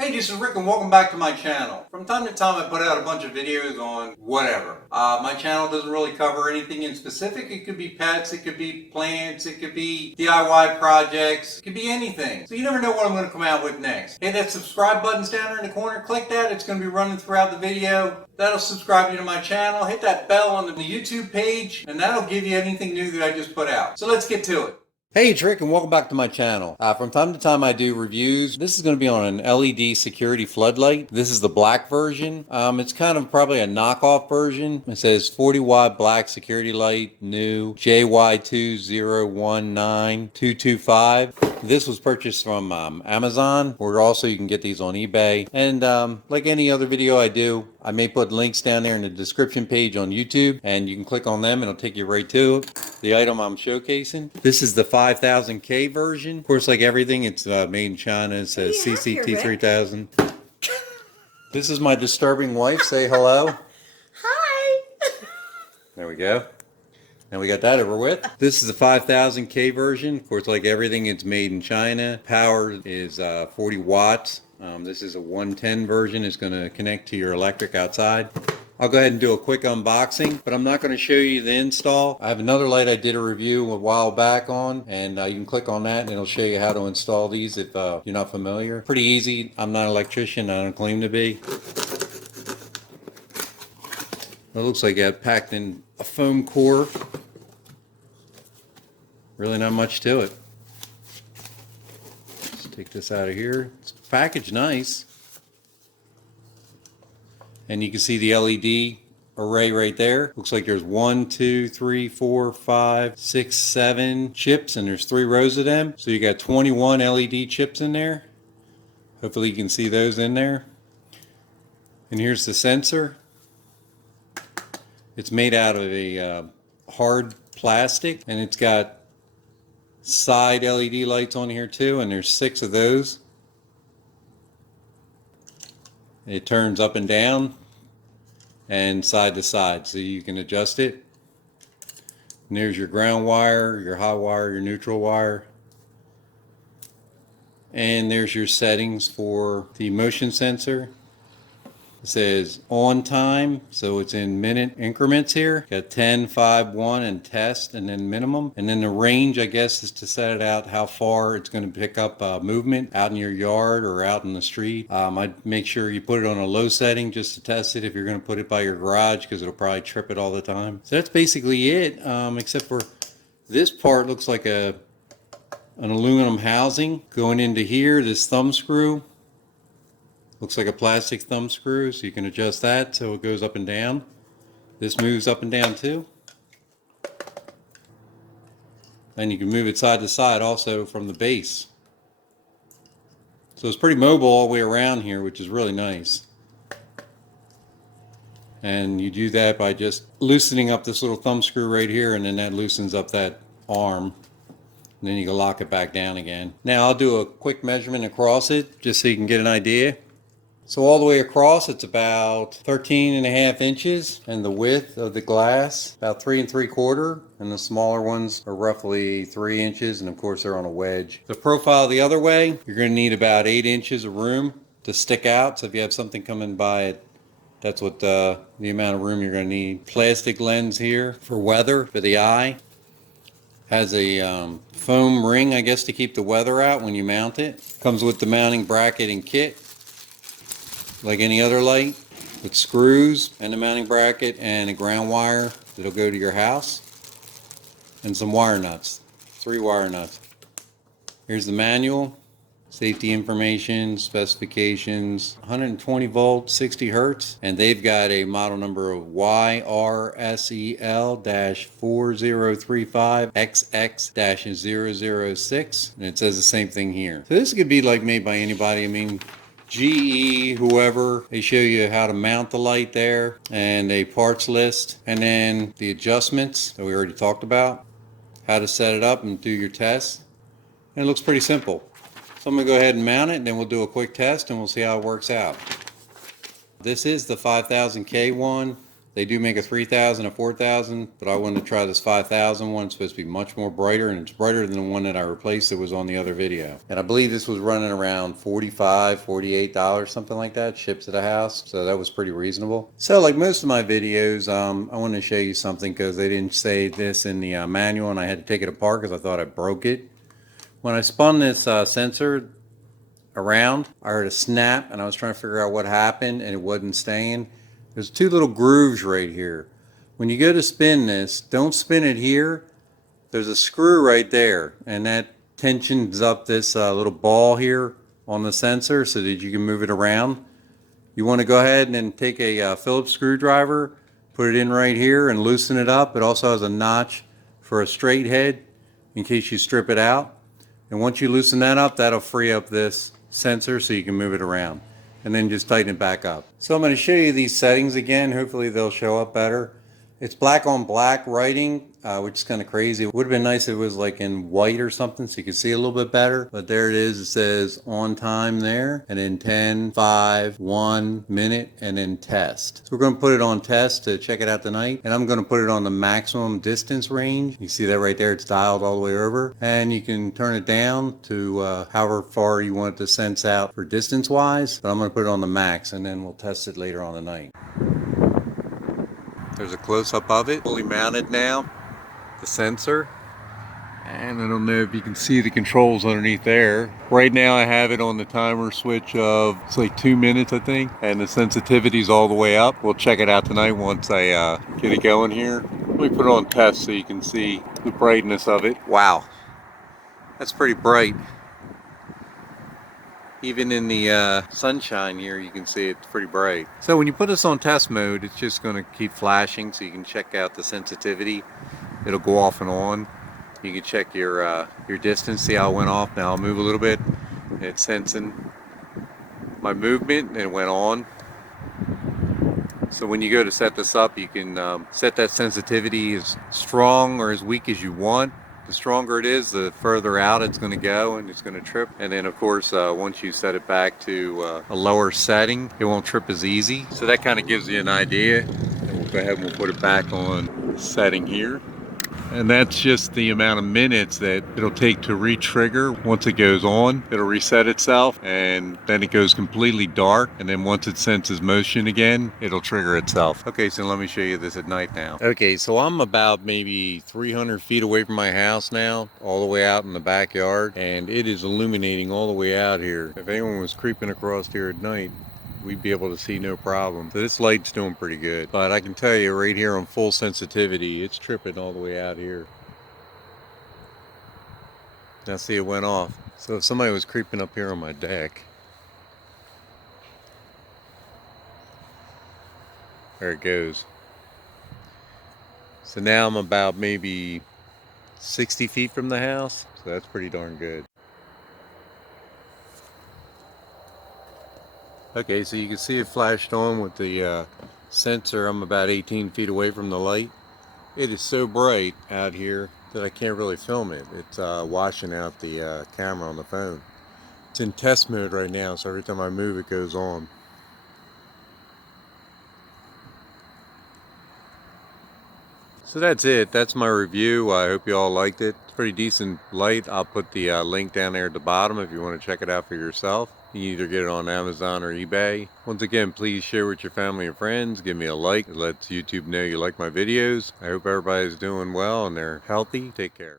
Hey, this is Rick and welcome back to my channel. From time to time I put out a bunch of videos on whatever. My channel doesn't really cover anything in specific. It could be pets, it could be plants, it could be DIY projects, it could be anything. So you never know what I'm going to come out with next. Hit that subscribe button's down there in the corner, click that, it's going to be running throughout the video. That'll subscribe you to my channel. Hit that bell on the YouTube page and that'll give you anything new that I just put out. So let's get to it. Hey, it's Rick and welcome back to my channel. From time to time I do reviews. This is going to be on an LED security floodlight. This is the black version. It's kind of probably a knockoff version. It says 40 watt black security light, new, JY2019225. This was purchased from Amazon, or also you can get these on eBay. And like any other video I do, I may put links down there in the description page on YouTube, and you can click on them and it'll take you right to the item I'm showcasing. This is the 5000K version. Of course, like everything, it's made in China. It says CCT 3000. This is my disturbing wife. Say hello. Hi. There we go. And we got that over with. This is the 5000K version. Of course, like everything, it's made in China. Power is 40 watts. This is a 110 version. It's going to connect to your electric outside. I'll go ahead and do a quick unboxing, but I'm not going to show you the install. I have another light I did a review a while back on, and you can click on that and it'll show you how to install these if you're not familiar. Pretty easy. I'm not an electrician. I don't claim to be. It looks like it packed in a foam core. Really not much to it. Let's take this out of here. It's packaged nice. And you can see the LED array right there. Looks like there's 1, 2, 3, 4, 5, 6, 7 chips, and there's 3 rows of them. So you got 21 LED chips in there. Hopefully you can see those in there. And here's the sensor. It's made out of a hard plastic, and it's got side LED lights on here too, and there's 6 of those. It turns up and down and side to side, so you can adjust it. And there's your ground wire, your hot wire, your neutral wire. And there's your settings for the motion sensor. It says on time, so it's in minute increments here. Got 10, 5, 1, and test, and then minimum. And then the range, I guess, is to set it out how far it's going to pick up movement out in your yard or out in the street. I'd make sure you put it on a low setting just to test it if you're going to put it by your garage, because it'll probably trip it all the time. So that's basically it, except for this part looks like an aluminum housing going into here, this thumb screw. Looks like a plastic thumb screw, so you can adjust that so it goes up and down. This moves up and down too. And you can move it side to side also from the base. So it's pretty mobile all the way around here, which is really nice. And you do that by just loosening up this little thumb screw right here, and then that loosens up that arm. And then you can lock it back down again. Now I'll do a quick measurement across it just so you can get an idea. So all the way across it's about 13.5 inches, and the width of the glass about 3 3/4, and the smaller ones are roughly 3 inches, and of course they're on a wedge. The profile the other way, you're going to need about 8 inches of room to stick out. So if you have something coming by it, that's what the amount of room you're going to need. Plastic lens here for weather for the eye. Has a foam ring, I guess, to keep the weather out when you mount it. Comes with the mounting bracket and kit, like any other light, with screws and a mounting bracket and a ground wire that'll go to your house, and some wire nuts, 3 wire nuts. Here's the manual, safety information, specifications, 120 volt, 60 hertz, and they've got a model number of YRSEL-4035XX-006, and it says the same thing here. So this could be like made by anybody. I mean, GE, whoever, they show you how to mount the light there, and a parts list, and then the adjustments that we already talked about, how to set it up and do your tests. And it looks pretty simple. So I'm going to go ahead and mount it, and then we'll do a quick test and we'll see how it works out. This is the 5000K one. They do make a 3000, a 4000, but I wanted to try this 5000 one. It's supposed to be much more brighter, and it's brighter than the one that I replaced that was on the other video. And I believe this was running around $45, $48, something like that, shipped to the house. So that was pretty reasonable. So like most of my videos, I want to show you something because they didn't say this in the manual, and I had to take it apart because I thought I broke it. When I spun this sensor around, I heard a snap, and I was trying to figure out what happened, and it wasn't staying. There's two little grooves right here. When you go to spin this, don't spin it here. There's a screw right there, and that tensions up this little ball here on the sensor so that you can move it around. You want to go ahead and then take a Phillips screwdriver, put it in right here and loosen it up. It also has a notch for a straight head in case you strip it out. And once you loosen that up, that'll free up this sensor so you can move it around. And then just tighten it back up. So I'm going to show you these settings again. Hopefully they'll show up better. It's black on black writing, which is kind of crazy. It would have been nice if it was like in white or something so you could see a little bit better. But there it is. It says on time there, and then 10, 5, 1 minute, and then test. So we're going to put it on test to check it out tonight. And I'm going to put it on the maximum distance range. You see that right there? It's dialed all the way over. And you can turn it down to however far you want it to sense out for distance wise. But I'm going to put it on the max, and then we'll test it later on tonight. There's a close-up of it, fully mounted now, the sensor. And I don't know if you can see the controls underneath there. Right now I have it on the timer switch of, it's like 2 minutes I think, and the sensitivity's all the way up. We'll check it out tonight once I get it going here. Let me put it on test so you can see the brightness of it. Wow, that's pretty bright. Even in the sunshine here, you can see it's pretty bright. So when you put this on test mode, it's just going to keep flashing so you can check out the sensitivity. It'll go off and on. You can check your distance, see how it went off. Now I'll move a little bit. It's sensing my movement, and it went on. So when you go to set this up, you can set that sensitivity as strong or as weak as you want. The stronger it is, the further out it's going to go and it's going to trip. And then of course, once you set it back to a lower setting, it won't trip as easy. So that kind of gives you an idea. And we'll go ahead and we'll put it back on setting here. And that's just the amount of minutes that it'll take to re-trigger. Once it goes on, it'll reset itself, and then it goes completely dark, and then once it senses motion again, it'll trigger itself. Okay, so let me show you this at night now. Okay, so I'm about maybe 300 feet away from my house now, all the way out in the backyard, and it is illuminating all the way out here. If anyone was creeping across here at night, we'd be able to see no problem. So this light's doing pretty good. But I can tell you right here on full sensitivity, it's tripping all the way out here. Now see, it went off. So if somebody was creeping up here on my deck, there it goes. So now I'm about maybe 60 feet from the house. So that's pretty darn good. Okay, so you can see it flashed on with the sensor. I'm about 18 feet away from the light. It is so bright out here that I can't really film it. It's washing out the camera on the phone. It's in test mode right now, so every time I move it goes on. So that's it. That's my review. I hope you all liked it. It's pretty decent light. I'll put the link down there at the bottom if you want to check it out for yourself. You can either get it on Amazon or eBay. Once again, please share with your family and friends. Give me a like. It lets YouTube know you like my videos. I hope everybody's doing well and they're healthy. Take care.